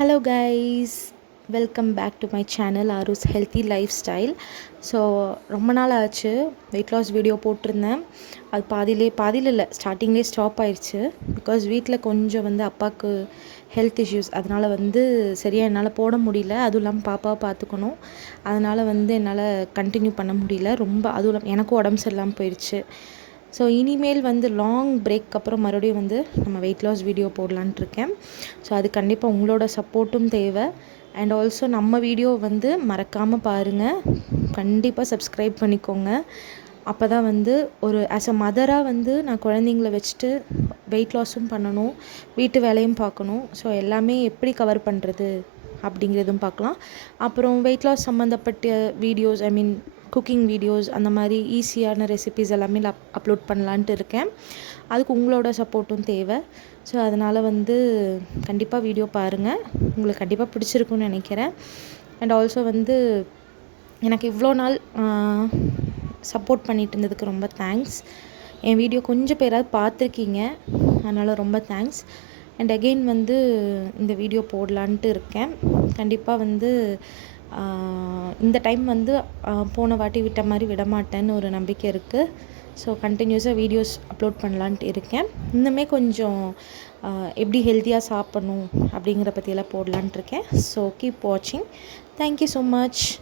Hello guys, welcome back to my channel ஆரூஸ் healthy lifestyle. So ரொம்ப நாள் ஆச்சு வெயிட் லாஸ் வீடியோ போட்டிருந்தேன். அது பாதியில் இல்லை, ஸ்டார்டிங்லேயே ஸ்டாப் ஆயிடுச்சு. பிகாஸ் வீட்டில் கொஞ்சம் அப்பாவுக்கு ஹெல்த் இஷ்யூஸ், அதனால் சரியாக என்னால் போட முடியல. அதுவும் இல்லாமல் பாப்பாவை பார்த்துக்கணும். அதனால் என்னால் கண்டினியூ பண்ண முடியல. அதுவும் இல்லாமல் எனக்கும் உடம்பு சரியில்லாமல் போயிடுச்சு. ஸோ இனிமேல் லாங் பிரேக் அப்புறம் மறுபடியும் நம்ம வெயிட் லாஸ் வீடியோ போடலான்ட்டு இருக்கேன். ஸோ அது கண்டிப்பாக உங்களோட சப்போர்ட்டும் தேவை. அண்ட் ஆல்சோ நம்ம வீடியோ மறக்காமல் பாருங்கள், கண்டிப்பாக சப்ஸ்கிரைப் பண்ணிக்கோங்க. அப்போ தான் ஒரு ஆஸ் அ மதராக நான் குழந்தைங்கள வச்சுட்டு வெயிட் லாஸும் பண்ணணும், வீட்டு வேலையும் பார்க்கணும். ஸோ எல்லாமே எப்படி கவர் பண்ணுறது அப்படிங்கிறதும் பார்க்கலாம். அப்புறம் வெயிட் லாஸ் சம்மந்தப்பட்ட வீடியோஸ், குக்கிங் வீடியோஸ், அந்த மாதிரி ஈஸியான ரெசிபீஸ் எல்லாமே அப்லோட் பண்ணலான்ட்டு இருக்கேன். அதுக்கு உங்களோட சப்போர்ட்டும் தேவை. ஸோ அதனால் கண்டிப்பாக வீடியோ பாருங்கள், உங்களுக்கு கண்டிப்பாக பிடிச்சிருக்குன்னு நினைக்கிறேன். அண்ட் ஆல்சோ எனக்கு இவ்வளோ நாள் சப்போர்ட் பண்ணிட்டு இருந்ததுக்கு ரொம்ப தேங்க்ஸ். என் வீடியோ கொஞ்சம் பேராவது பார்த்துருக்கீங்க, அதனால் ரொம்ப தேங்க்ஸ். அண்ட் அகெயின் இந்த வீடியோ போடலான்ட்டு இருக்கேன். கண்டிப்பாக இந்த டைம் போன வாட்டி விட்ட மாதிரி விடமாட்டேன்னு ஒரு நம்பிக்கை இருக்குது. ஸோ கண்டினியூஸாக வீடியோஸ் அப்லோட் பண்ணலான்ட்டு இருக்கேன். இன்னுமே கொஞ்சம் எப்படி ஹெல்த்தியாக சாப்பிட்ணும் அப்படிங்கிற பற்றியெல்லாம் போடலான்ட்டு இருக்கேன். ஸோ கீப் வாட்சிங். Thank you so much.